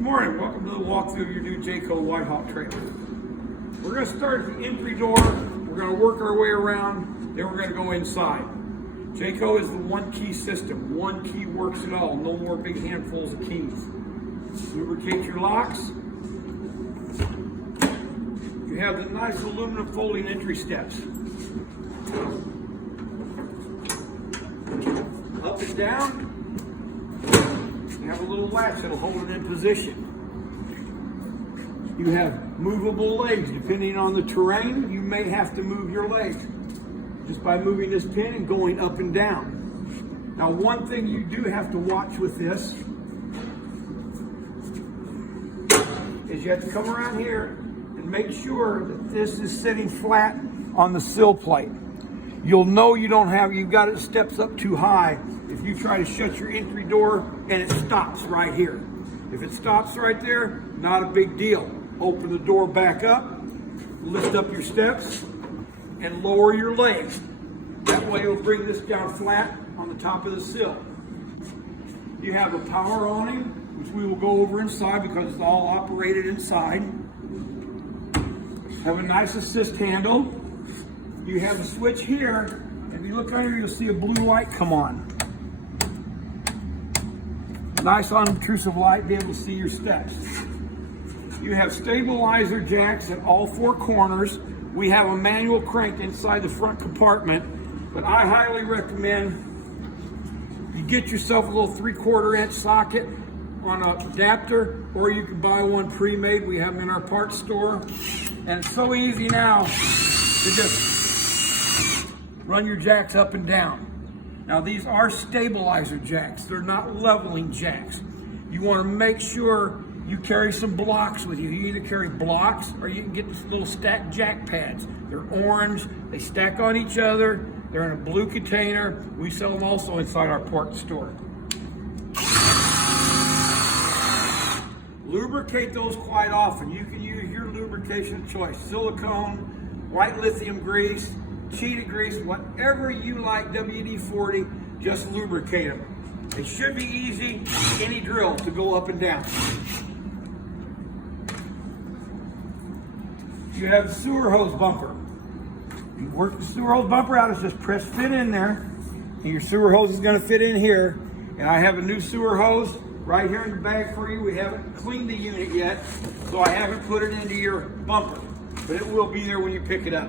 Good morning. Welcome to the walkthrough of your new Jayco Whitehawk trailer. We're going to start at the entry door. We're going to work our way around. Then we're going to go inside. Jayco is the one key system. One key works it all. No more big handfuls of keys. Lubricate your locks. You have the nice aluminum folding entry steps. Up and down. You have a little latch that'll hold it in position. You have movable legs. Depending on the terrain, you may have to move your legs just by moving this pin and going up and down. Now, one thing you do have to watch with this is you have to come around here and make sure that this is sitting flat on the sill plate. You'll know you've got it steps up too high if you try to shut your entry door and it stops right here. If it stops right there, not a big deal. Open the door back up, lift up your steps, and lower your legs. That way it'll bring this down flat on the top of the sill. You have a power awning, which we will go over inside because it's all operated inside. Have a nice assist handle. You have a switch here. If you look under, you'll see a blue light come on. Nice unobtrusive light, be able to see your steps. You have stabilizer jacks at all four corners. We have a manual crank inside the front compartment, but I highly recommend you get yourself a little 3/4 inch socket on an adapter, or you can buy one pre-made. We have them in our parts store. And it's so easy now to just run your jacks up and down. Now, these are stabilizer jacks. They're not leveling jacks. You want to make sure you carry some blocks with you. You either carry blocks or you can get these little stacked jack pads. They're orange. They stack on each other. They're in a blue container. We sell them also inside our parts store. Lubricate those quite often. You can use your lubrication of choice. Silicone, white lithium grease, cheetah grease, whatever you like, WD-40, just lubricate them. It should be easy, any drill, to go up and down. You have the sewer hose bumper. You work the sewer hose bumper out, it's just press fit in there, and your sewer hose is going to fit in here. And I have a new sewer hose right here in the bag for you. We haven't cleaned the unit yet, so I haven't put it into your bumper, but it will be there when you pick it up.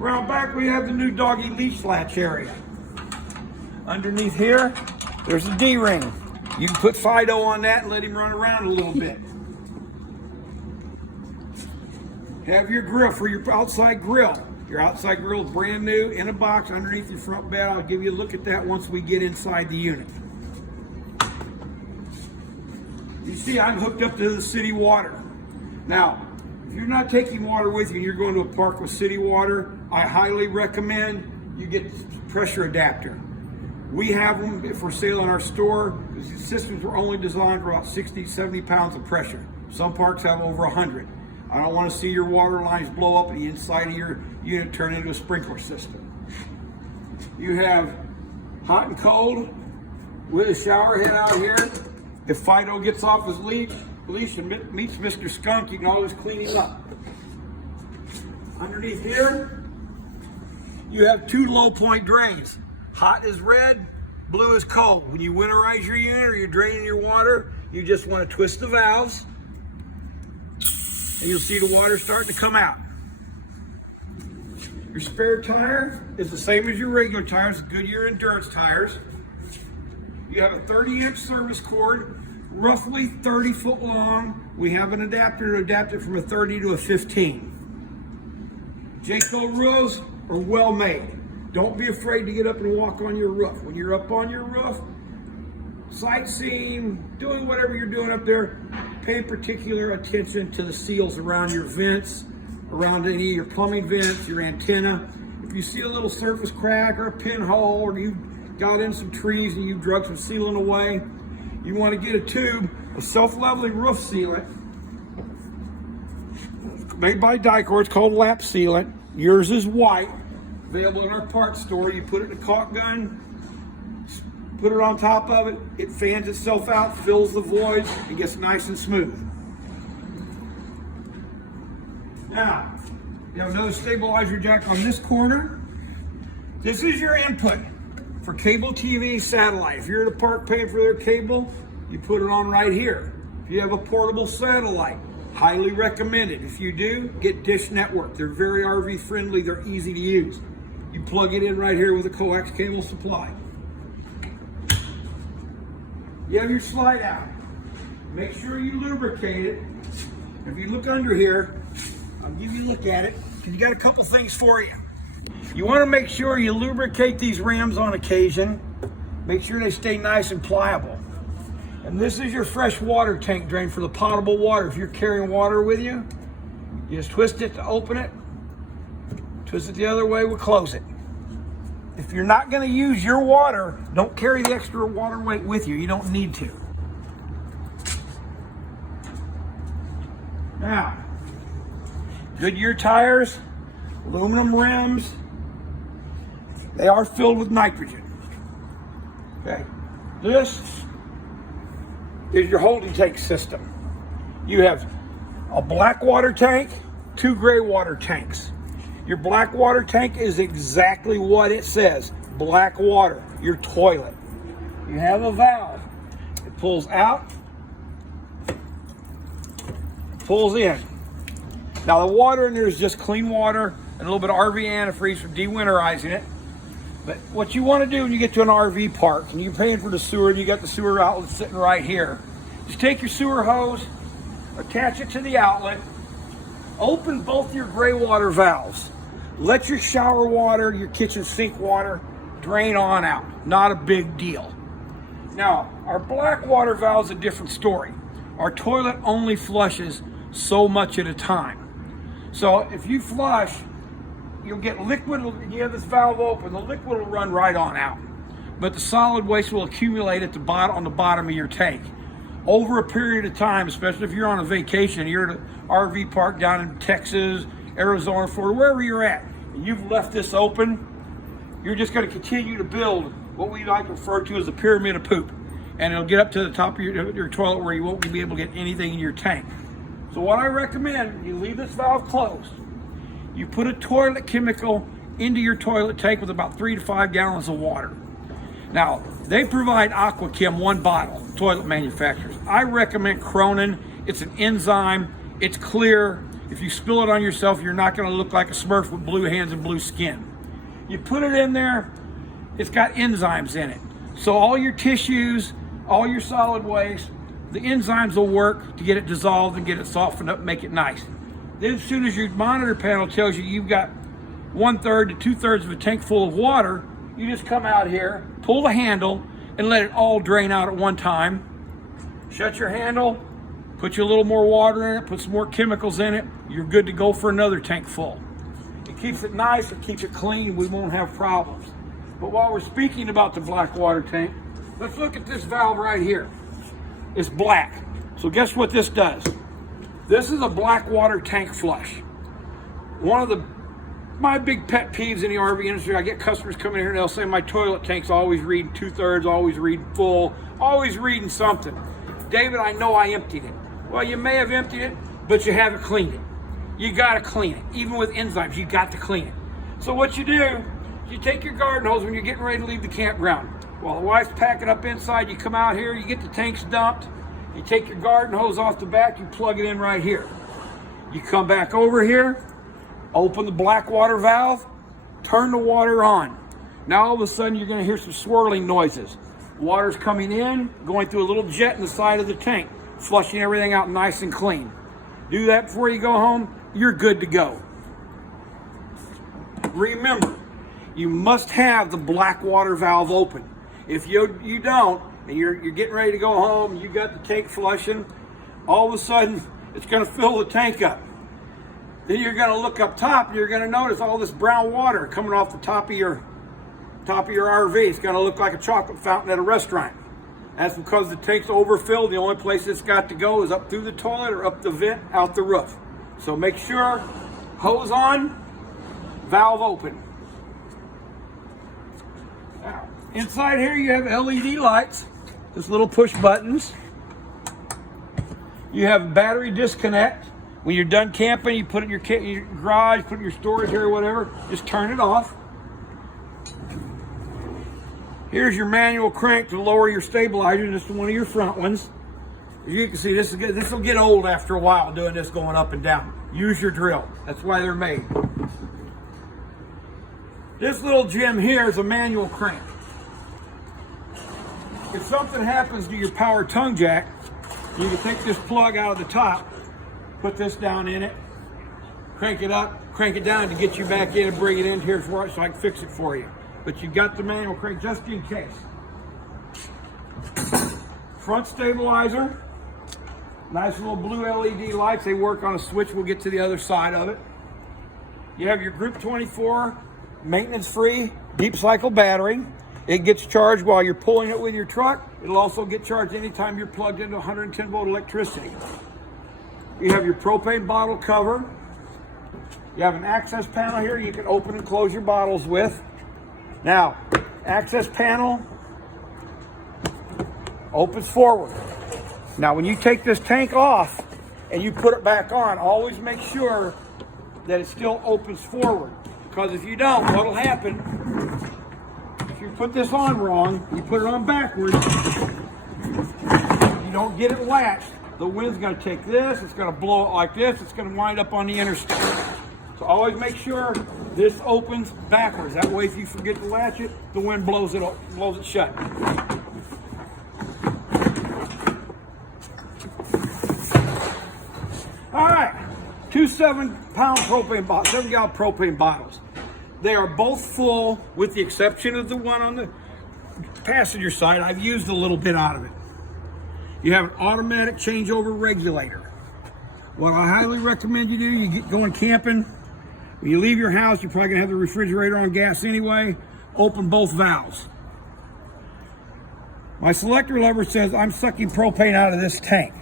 Around back, we have the new doggy leash latch area. Underneath here, there's a D-ring. You can put Fido on that and let him run around a little bit. Have your grill for your outside grill. Your outside grill is brand new in a box underneath your front bed. I'll give you a look at that once we get inside the unit. You see, I'm hooked up to the city water. Now, if you're not taking water with you and you're going to a park with city water, I highly recommend you get the pressure adapter. We have them for sale in our store. The systems were only designed for about 60, 70 pounds of pressure. Some parks have over 100. I don't want to see your water lines blow up and the inside of your unit turn into a sprinkler system. You have hot and cold with a shower head out here. If Fido gets off his leash and meets Mr. Skunk, you can always clean him up. Underneath here, you have two low point drains. Hot is red, blue is cold. When you winterize your unit or you're draining your water, you just want to twist the valves and you'll see the water starting to come out. Your spare tire is the same as your regular tires, Goodyear Endurance tires. You have a 30-inch service cord, roughly 30 foot long. We have an adapter to adapt it from a 30 to a 15. Jayco roofs are well made. Don't be afraid to get up and walk on your roof. When you're up on your roof, sightseeing, doing whatever you're doing up there, pay particular attention to the seals around your vents, around any of your plumbing vents, your antenna. If you see a little surface crack or a pinhole, or you got in some trees and you drug some sealant away, you want to get a tube of self-leveling roof sealant made by Dicor. It's called lap sealant. Yours is white, available in our parts store. You put it in a caulk gun, put it on top of it, it fans itself out, fills the voids, and gets nice and smooth. Now, you have another stabilizer jack on this corner. This is your input for cable TV, satellite. If you're at a park paying for their cable, you put it on right here. If you have a portable satellite, highly recommended. If you do, get Dish Network. They're very RV friendly, they're easy to use. You plug it in right here with a coax cable supply. You have your slide out. Make sure you lubricate it. If you look under here, I'll give you a look at it, because you got a couple things for you. You want to make sure you lubricate these rams on occasion. Make sure they stay nice and pliable. And this is your fresh water tank drain for the potable water. If you're carrying water with you, you just twist it to open it. Twist it the other way, we'll close it. If you're not going to use your water, don't carry the extra water weight with you. You don't need to. Now, Goodyear tires, aluminum rims, they are filled with nitrogen. Okay, this is your holding tank system. You have a black water tank, 2 gray water tanks. Your black water tank is exactly what it says, black water, your toilet. You have a valve. It pulls out, pulls in. Now the water in there is just clean water and a little bit of RV antifreeze for dewinterizing it. But what you want to do when you get to an RV park and you're paying for the sewer and you got the sewer outlet sitting right here, just take your sewer hose, attach it to the outlet, open both your gray water valves. Let your shower water, your kitchen sink water, drain on out. Not a big deal. Now, our black water valve is a different story. Our toilet only flushes so much at a time. So if you flush, you'll get liquid, you have this valve open, the liquid will run right on out. But the solid waste will accumulate at the bottom, on the bottom of your tank. Over a period of time, especially if you're on a vacation, you're at an RV park down in Texas, Arizona, Florida, wherever you're at, and you've left this open, you're just going to continue to build what we like to refer to as a pyramid of poop. And it'll get up to the top of your toilet where you won't be able to get anything in your tank. So what I recommend, you leave this valve closed. You put a toilet chemical into your toilet tank with about 3 to 5 gallons of water. Now, they provide AquaChem 1 bottle, toilet manufacturers. I recommend Cronin. It's an enzyme. It's clear. If you spill it on yourself, you're not going to look like a Smurf with blue hands and blue skin. You put it in there, it's got enzymes in it. So all your tissues, all your solid waste, the enzymes will work to get it dissolved and get it softened up and make it nice. Then as soon as your monitor panel tells you you've got 1/3 to 2/3 of a tank full of water, you just come out here, pull the handle, and let it all drain out at one time. Shut your handle, put you a little more water in it, put some more chemicals in it, you're good to go for another tank full. It keeps it nice, it keeps it clean, we won't have problems. But while we're speaking about the black water tank, let's look at this valve right here. It's black. So guess what this does? This is a black water tank flush. One of my big pet peeves in the RV industry, I get customers coming here and they'll say my toilet tank's always reading 2/3, always reading full, always reading something. David, I know I emptied it. Well, you may have emptied it, but you haven't cleaned it. You gotta clean it. Even with enzymes, you got to clean it. So what you do, you take your garden hose when you're getting ready to leave the campground. While the wife's packing up inside, you come out here, you get the tanks dumped, you take your garden hose off the back, you plug it in right here. You come back over here, open the black water valve, turn the water on. Now all of a sudden you're gonna hear some swirling noises. Water's coming in, going through a little jet in the side of the tank, flushing everything out nice and clean. Do that before you go home, you're good to go. Remember, you must have the black water valve open. If you don't, and you're getting ready to go home, you got the tank flushing, all of a sudden it's gonna fill the tank up. Then you're gonna look up top and you're gonna notice all this brown water coming off the top of your RV. It's gonna look like a chocolate fountain at a restaurant. That's because the tank's overfilled. The only place it's got to go is up through the toilet or up the vent, out the roof. So make sure, hose on, valve open. Now, Inside here you have LED lights, just little push buttons. You have battery disconnect. When you're done camping, you put it in your garage, put it in your storage area, whatever, just turn it off. Here's your manual crank to lower your stabilizer. This is one of your front ones. As you can see, this will get old after a while doing this going up and down. Use your drill. That's why they're made. This little gem here is a manual crank. If something happens to your power tongue jack, you can take this plug out of the top, put this down in it, crank it up, crank it down to get you back in and bring it in here so I can fix it for you. But you got the manual crank just in case. Front stabilizer, nice little blue LED lights. They work on a switch. We'll get to the other side of it. You have your Group 24 maintenance-free deep cycle battery. It gets charged while you're pulling it with your truck. It'll also get charged anytime you're plugged into 110 volt electricity. You have your propane bottle cover. You have an access panel here you can open and close your bottles with. Now, access panel opens forward. Now, when you take this tank off and you put it back on, always make sure that it still opens forward. Because if you don't, what'll happen, if you put this on wrong, you put it on backwards, you don't get it latched, the wind's going to take this, it's going to blow it like this, it's going to wind up on the interstate. So always make sure this opens backwards. That way if you forget to latch it, the wind blows it shut. All right, two 7-pound propane bottles, 7-gallon propane bottles. They are both full with the exception of the one on the passenger side. I've used a little bit out of it. You have an automatic changeover regulator. What I highly recommend you do, you get going camping, when you leave your house, you're probably gonna have the refrigerator on gas anyway, open both valves. My selector lever says I'm sucking propane out of this tank.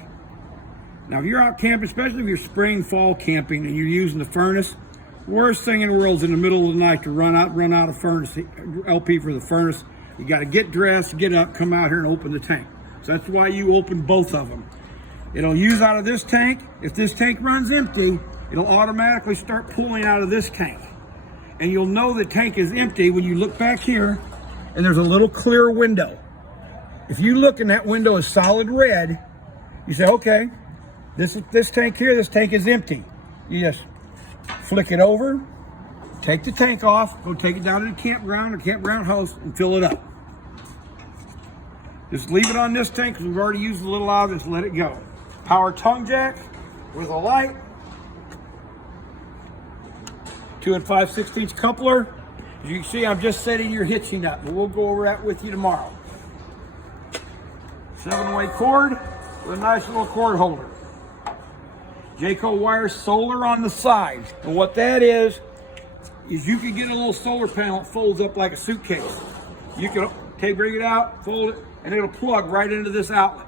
Now, if you're out camping, especially if you're spring, fall camping and you're using the furnace, worst thing in the world is in the middle of the night to run out of furnace, LP for the furnace. You got to get dressed, get up, come out here and open the tank. So that's why you open both of them. It'll use out of this tank. If this tank runs empty, it'll automatically start pulling out of this tank. And you'll know the tank is empty when you look back here and there's a little clear window. If you look and that window is solid red, you say, okay, this tank here, this tank is empty. You just flick it over, take the tank off, go take it down to the campground or campground house and fill it up. Just leave it on this tank because we've already used a little out of it, just let it go. Power tongue jack with a light. 2 5/16 coupler. As you can see, I'm just setting your hitching up, but we'll go over that with you tomorrow. 7-way cord with a nice little cord holder. Jayco wire solar on the side. And what that is you can get a little solar panel that folds up like a suitcase. You can bring it out, fold it, and it'll plug right into this outlet.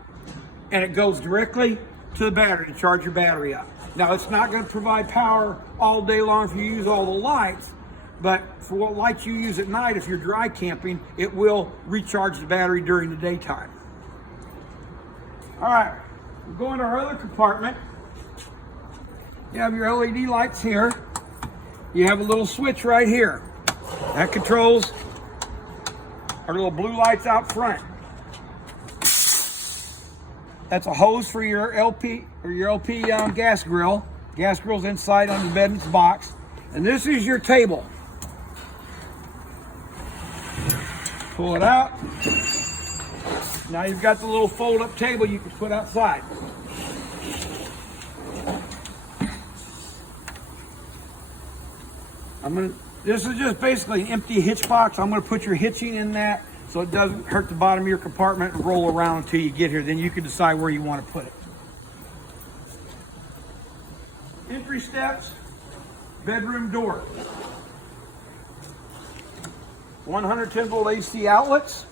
And it goes directly to the battery to charge your battery up. Now, it's not going to provide power all day long if you use all the lights, but for what lights you use at night, if you're dry camping, it will recharge the battery during the daytime. All right, we're going to our other compartment. You have your LED lights here. You have a little switch right here. That controls our little blue lights out front. That's a hose for your LP gas grill. Gas grill's inside on the bed in its box. And this is your table. Pull it out. Now you've got the little fold-up table you can put outside. This is just basically an empty hitch box. I'm gonna put your hitching in that so it doesn't hurt the bottom of your compartment and roll around until you get here. Then you can decide where you want to put it. Entry steps, bedroom door. 110 volt AC outlets.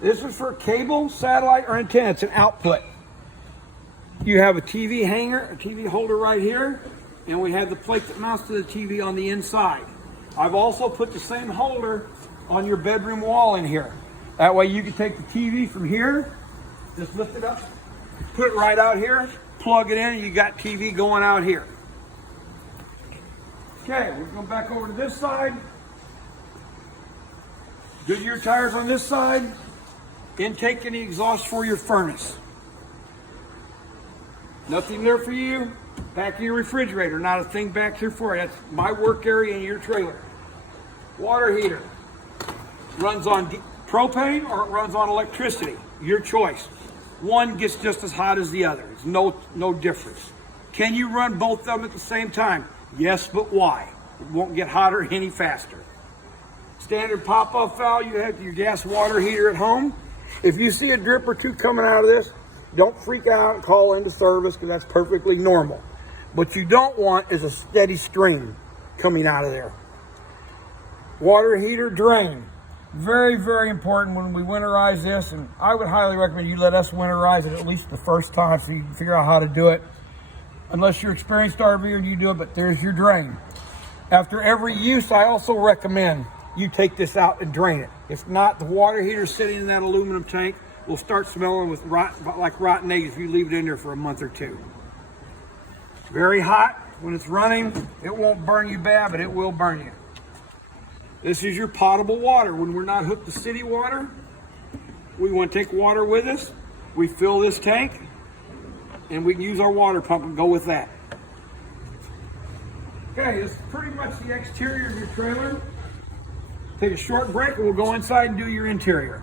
This is for cable, satellite, or antenna. It's an output. You have a TV hanger, a TV holder right here, and we have the plate that mounts to the TV on the inside. I've also put the same holder on your bedroom wall in here. That way you can take the TV from here, just lift it up, put it right out here, plug it in, and you got TV going out here. Okay, we're going back over to this side. Goodyear tires on this side. Intake and the exhaust for your furnace. Nothing there for you. Back in your refrigerator, not a thing back here for you. That's my work area in your trailer. Water heater. Runs on propane or it runs on electricity. Your choice. One gets just as hot as the other. It's no difference. Can you run both of them at the same time? Yes, but why? It won't get hotter any faster. Standard pop-off valve, you have your gas water heater at home. If you see a drip or two coming out of this, don't freak out and call into service because that's perfectly normal. What you don't want is a steady stream coming out of there. Water heater drain. Very, very important when we winterize this, and I would highly recommend you let us winterize it at least the first time so you can figure out how to do it. Unless you're experienced RVer and you do it, but there's your drain. After every use, I also recommend you take this out and drain it. If not, the water heater sitting in that aluminum tank will start smelling with like rotten eggs if you leave it in there for a month or two. Very hot when it's running. It won't burn you bad, but it will burn you. This is your potable water. When we're not hooked to city water, we want to take water with us. We fill this tank, and we can use our water pump and go with that. Okay, this is pretty much the exterior of your trailer. Take a short break and we'll go inside and do your interior.